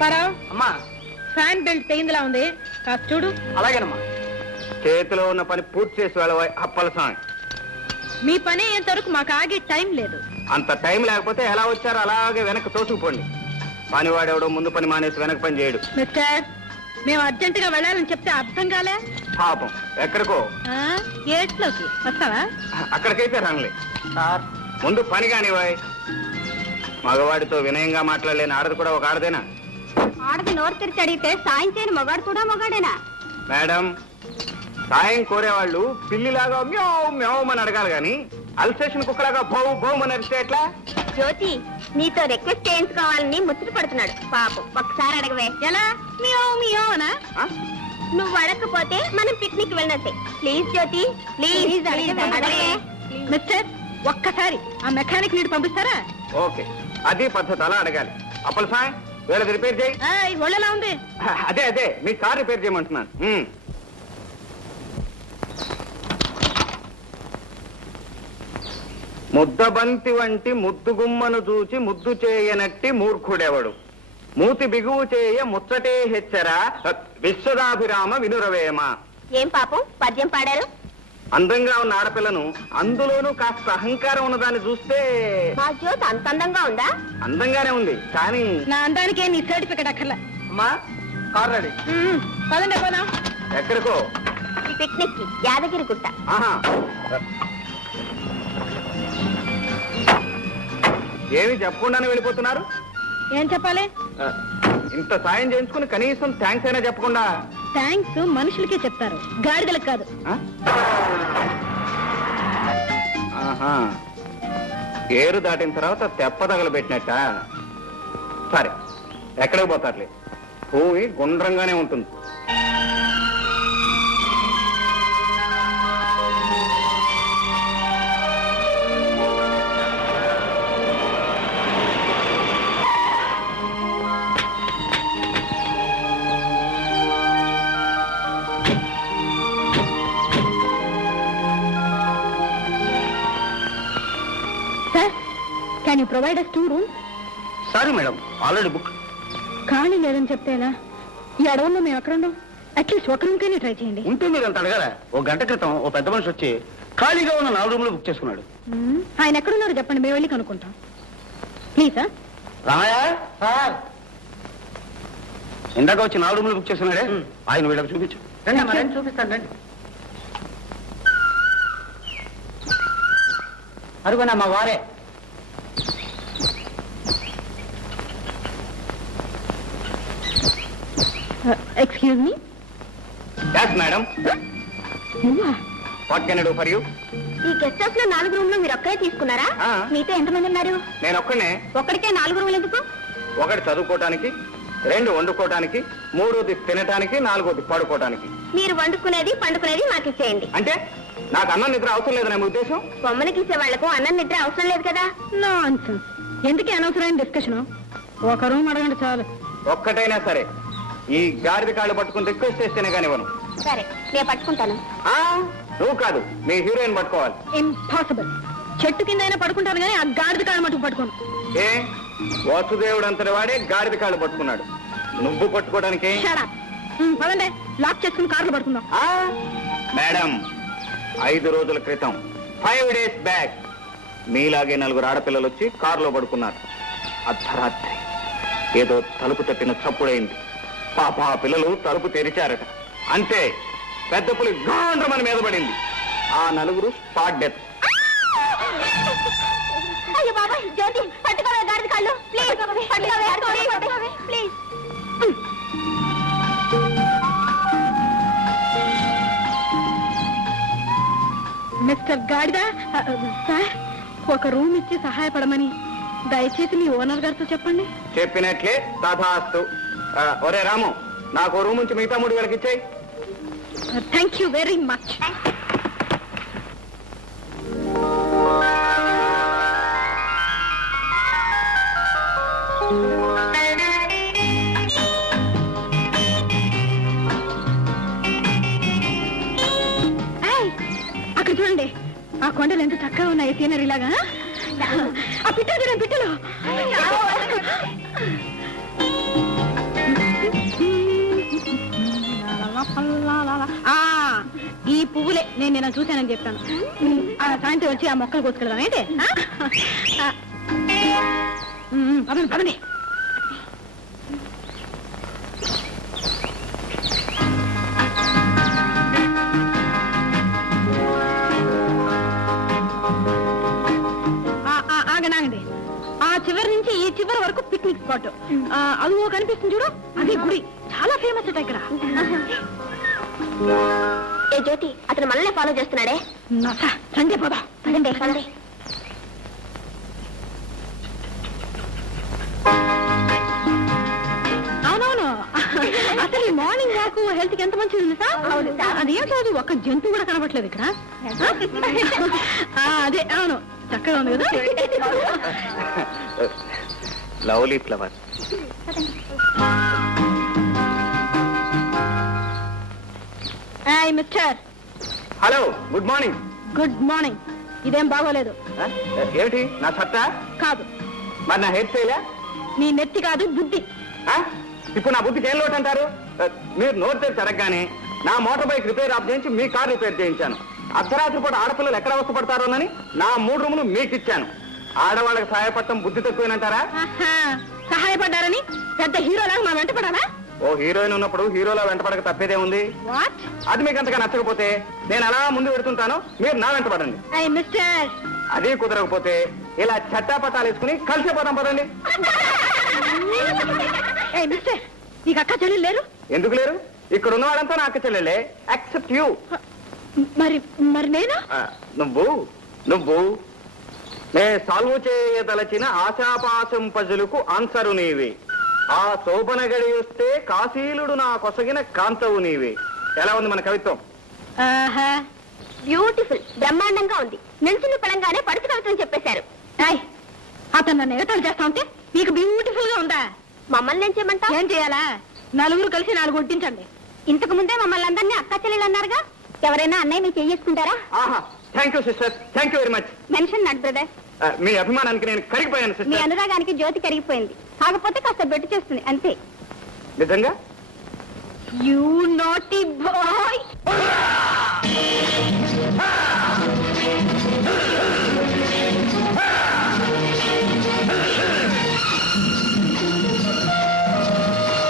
అప్పారావు అమ్మా, fan belt తెగిందిలా ఉంది, కాస్త చూడు. అలాగేనమ్మా. చేతిలో ఉన్న పని పూర్తి చేసి వెళ్ళబోయ్ అప్పల స్వామి. మీ పని అయ్యేంతవరకు మాకు ఆగే టైం లేదు. అంత టైం లేకపోతే ఎలా వచ్చారో అలాగే వెనక్కి తోసుకుపోండి. పనివాడెవడో ముందు పని మానేసి వెనక పని చేయడు. మిస్టర్, మేము అర్జెంటుగా వెళ్ళాలని చెప్తే అర్థం కాలే. పాపం ఎక్కడికో ఏట్లోకి వస్తావా? అక్కడికైతే రంలే సార్, ముందు పని కానివాయ్. మగవాడితో వినయంగా మాట్లాడలేని ఆడది కూడా ఒక ఆడదేనా? ఆడది నోరు తెరిచి అడిగితే సాయం చేయని మగాడు కూడా మగాడేనా? మేడం, సాయం కోరేవాళ్ళు పిల్లిలాగా మ్యావ్ మ్యావ్ అని అడగాలి గాని అల్సేషన్ కుక్కలాగా భౌ భౌ అని అరిస్తే ఎట్లా? జ్యోతి, నీతో రిక్వెస్ట్ చేయించుకోవాలని ముచ్చట పడుతున్నాడు. పాపం ఒక్కసారి అడగవే. ఎలా? మియో మియో అనా? నువ్వు అడగకపోతే మనం పిక్నిక్ వెళ్ళినట్టే. ప్లీజ్ జ్యోతి, ప్లీజ్ అడగవే. మిస్టర్, ఒక్కసారి ఆ మెకానిక్ నీడు పంపిస్తారా? ఓకే, అది పద్ధతి, అలా అడగాలి. అప్పల సాయం వీళ్ళది రిపేర్ చేయి. ఒళ్ళెలా ఉంది? అదే అదే మీ కార్ రిపేర్ చేయమంటున్నాను. ముద్దబంతి వంటి ముద్దుగుమ్మను చూచి ముద్దు చేయనట్టి మూర్ఖుడెవడు, మూతి బిగువు చేయ ముచ్చటే హెచ్చరా విశ్వదాభిరామ వినురవేమ. ఏం పాపం పద్యం పాడారు? అందంగా ఉన్న ఆడపిల్లను, అందులోనూ కాస్త అహంకారం ఉన్నదాన్ని చూస్తే. మా జ్యోతి అంత అందంగా ఉందా? అందంగానే ఉంది, కానీ నా అందానికే నీ సర్టిఫికెట్ అక్కర్లా. అమ్మా, కార్ రెడీ. పదండి పోదాం. ఎక్కడికో? పిక్నిక్ కి, యాదగిరి గుట్ట. ఆహా, ఏమి చెప్పకుండానే వెళ్ళిపోతున్నారు? ఏం చెప్పాలి? ఇంత సాయం చేయించుకుని కనీసం థ్యాంక్స్ అయినా చెప్పకుండా. థ్యాంక్స్ మనుషులకే చెప్తారు, గాడిదలకు కాదు. ఆహా, ఏరు దాటిన తర్వాత తెప్ప తగలబెట్టినట్ట. సరే, ఎక్కడికి పోతారులే, భూమి గుండ్రంగానే ఉంటుంది. Can you provide us 2 rooms? Sorry madam, already book. ఖాళీ లేదని చెప్తేలా? ఈ అడవుల్లో మేము ఎక్కడ ఉన్నాం? అట్లీస్ట్ ఒక రూమ్ కైనా ట్రై చేయండి. ఉంటే మీరు అంత అడగారా? ఒక గంట క్రితం ఓ పెద్ద మనిషి వచ్చి ఖాళీగా ఉన్న 4 రూములు బుక్ చేసుకున్నాడు. ఆయన ఎక్కడున్నారు చెప్పండి, మేము వెళ్ళి కనుక్కుంటాం. ప్లీజ్. రామయ్య సార్, ఇందాక వచ్చి 4 రూములు బుక్ చేసుకున్నాడే, ఆయన వీళ్ళకి చూపించు. చూపిస్తాను రండి. అరుగునా మా వారే. Excuse me. yes madam, what can I do for you? ఈ గెస్ట్ హౌస్ లో 4 రూమ్ లో మీరు ఒక్కరే తీసుకున్నారా? మీతో ఎంతమంది ఉన్నారు? నేను ఒక్కనే. ఒక్కడికే 4 రూములు ఎందుకు? 1 చదువుకోవటానికి, 2 వండుకోవటానికి, 3 తినటానికి, 4 పడుకోవటానికి. మీరు వండుకునేది పండుకునేది మాకు ఇచ్చేయండి. అంటే నాకు అన్నం నిద్ర అవసరం లేదని మీ ఉద్దేశం? బొమ్మలకి ఇచ్చే వాళ్లకు అన్నం నిద్ర అవసరం లేదు కదా. నాన్సెన్స్. ఎందుకే అనవసరమైన డిస్కషన్? ఒక రూమ్ అడగండి చాలు. ఒక్కటైనా సరే, ఈ గాడిద కాళ్ళు పట్టుకుని రిక్వెస్ట్ చేస్తేనే కానివ్వను. సరే, నేను పట్టుకుంటాను. నువ్వు కాదు, మీ హీరోయిన్ పట్టుకోవాలి. ఇంపాసిబుల్. చెట్టు కింద అయినా పడుకుంటాను కానీ ఆ గాడిద కాళ్ళు మటుకు పట్టుకోను. ఏ వాసుదేవుడు అంతటి వాడే గాడిద కాళ్ళు పట్టుకున్నాడు, నువ్వు పట్టుకోవడానికి? పదండి, లాక్ చేసుకుని కార్లు పడుకుందాం. మేడం, 5 రోజుల క్రితం 5 days బ్యాక్ మీలాగే 4 ఆడపిల్లలు వచ్చి కారులో పడుకున్నారు. అర్ధరాత్రి ఏదో తలుపు తట్టిన చప్పుడైంది. పాప ఆ పిల్లలు తలుపు తెరిచారట. అంతే, పెద్ద పులి గాండ్రమని మీద పడింది. ఆ 4 స్పాట్ డెత్. అయ్యో బాబా, జ్యోతి పట్టుకోవే గాడిద కాళ్ళు ప్లీజ్. పట్టుకోవే ప్లీజ్. మిస్టర్ గాడిద సార్, ఒక రూమ్ ఇచ్చి సహాయపడమని దయచేసి మీ ఓనర్ గారితో చెప్పండి. చెప్పినట్లే తథాస్తు. ఒరే రాము, నాకు రూమ్ నుంచి మిగతా 3 వేలకి ఇచ్చాయి. Thank you very much. అక్కడ చూడండి, ఆ కొండలు ఎంత చక్కగా ఉన్నాయి సీనరీ లాగా. ఆ పిట్టలు చూడండి, పిట్టలు. నేను నిన్న చూశానని చెప్తాను. సాయంత్రం వచ్చి ఆ మొక్కలు కోసుకెళ్దాం ఏంటి? పదండి పదండి. ఆగండి. ఆ చివరి నుంచి ఈ చివరి వరకు పిక్నిక్ స్పాట్. అది కనిపిస్తుంది చూడు, అది గుడి చాలా ఫేమస్ అట ఇక్కడ. ఏ జ్యోతి, అతను మనల్ని ఫాలో చేస్తున్నాడే. సండే పోదా. పదండి పదండి. అవునవును, అసలు ఈ మార్నింగ్ వాక్ హెల్త్ కి ఎంత మంచిది తెలుసా? అదేంటో అది ఒక్క జంతువు కూడా కనబట్లేదు ఇక్కడ. అదే అవును, చక్కగా ఉంది కదా. Lovely flower. Mister. Hello, good morning. Good morning. ఇదేం బాగోలేదు. ఏమిటి నా సత్తా? కాదు. మరి నా హెయిర్ స్టైలా? నీ నెత్తి కాదు, బుద్ధి. ఇప్పుడు నా బుద్ధికి ఏం లోటు అంటారు? మీరు నోరు తెరిచి అడగగానే నా మోటార్ బైక్ రిపేర్ ఆఫ్ చేయించి మీ కార్ రిపేర్ చేయించాను. అర్ధరాత్రి పూట ఆడపిల్లలు ఎక్కడ అవస్థపడతారోనని నా 3 రూములు మీకు ఇచ్చాను. ఆడవాళ్ళకి సహాయపడటం బుద్ధి తక్కువేనంటారా? సహాయపడ్డారని పెద్ద హీరోలాగా మా వెంట పడాలా? ఓ హీరోయిన్ ఉన్నప్పుడు హీరోలా వెంటపడక తప్పేదే ఉంది. అది మీకు అంతగా నచ్చకపోతే నేను అలా ముందు పెడుతుంటాను, మీరు నా వెంట పడండి. మిస్టర్, అదే కుదరకపోతే ఇలా చట్టాపట్టాలు వేసుకుని కలిసిపోతాం పదండి. మిస్టర్, నీకు అక్క చెల్లెలు లేరు? ఎందుకు లేరు? ఇక్కడ ఉన్న వాళ్ళంతా నా అక్క చెల్లెలే, యాక్సెప్ట్ యూ. మరి మరి నేను? నువ్వు నే సాల్వ్ చేయదలచిన ఆశాపాశం పజులకు ఆన్సరు నీవి. ఆ శోభన గడి వస్తే కాశీలుడు నా కొసగిన కాంతవు నీవి. ఎలా ఉంది మన కవిత్వం? బ్యూటిఫుల్, బ్రహ్మాండంగా ఉంది. నిల్చుని పడంగానే పడుచు కవిత్వం చెప్పేశారు. అతను నన్ను ఎగతాలు చేస్తా ఉంటే మీకు బ్యూటిఫుల్ గా ఉందా? మమ్మల్ని ఏం చేయమంటా? ఏం చేయాలా? నలుగురు కలిసి 4 కొట్టించండి. ఇంతకు ముందే మమ్మల్ని అందరినీ అక్క చెల్లెలు అన్నారుగా. ఎవరైనా అన్నయ్య మీరు చేసుకుంటారా? Thank you sister, thank you very much. Mention not brother. మీ అభిమానానికి నేను కరిగిపోయాను మీ సిస్టర్. అనురాగానికి జ్యోతి కరిగిపోయింది. కాకపోతే కాస్త బెట్టు చేస్తుంది అంతే. నిజంగా? You naughty boy.